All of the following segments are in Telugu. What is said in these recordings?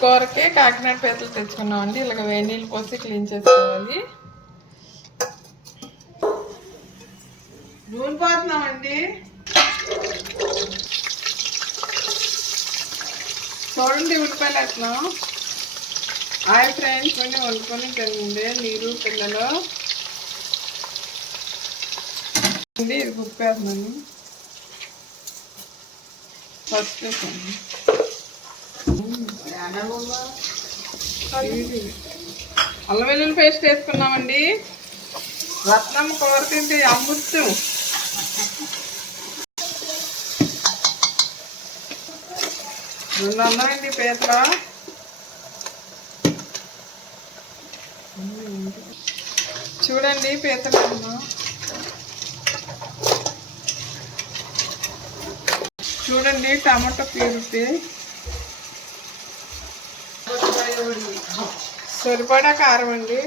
కూరకే కాకినాడ పీతలు తెచ్చుకున్నామండి. ఇలాగ వేడి నీళ్ళు పోసి క్లీన్ చేసుకోవాలి. నూనె పోతున్నామండి. చూడండి ఉల్లిపాయలు వేస్తున్నాం ఆయిల్ ఫ్రెండ్స్ అండి వండుకొని తినండి. నీరు పిల్లలు. అండి ఇది ఉప్పు వేస్తున్నాను. ఫస్ట్ వేసాను అల్లం వెల్లుల్లి పేస్ట్ వేసుకున్నామండి. రత్నం కూర తింటే అమృతు. రెండు వందలండి పీతల చూడండి పీతలు అన్నం చూడండి టమాటో పీరుతే సరిపడా కారం అండి.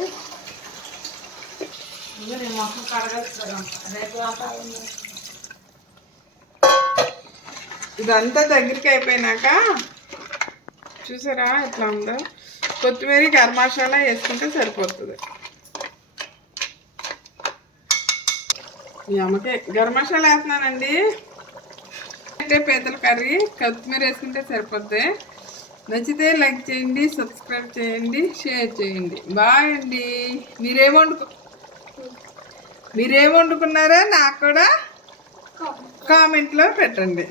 ఇదంతా దగ్గరికి అయిపోయినాక చూసారా ఎట్లా ఉందో? కొత్తిమీర గరం మసాలా వేసుకుంటే సరిపోతుంది. అమ్మకి గరం మసాలా వేస్తున్నానండి. అంటే పీతల కర్రీ కొత్తిమీర వేసుకుంటే సరిపోద్ది. నచ్చితే లైక్ చేయండి సబ్స్క్రైబ్ చేయండి షేర్ చేయండి. బాయ్ అండి. మీరేం వండుకు మీరేం వండుకున్నారో నాకు కూడా కామెంట్లో పెట్టండి.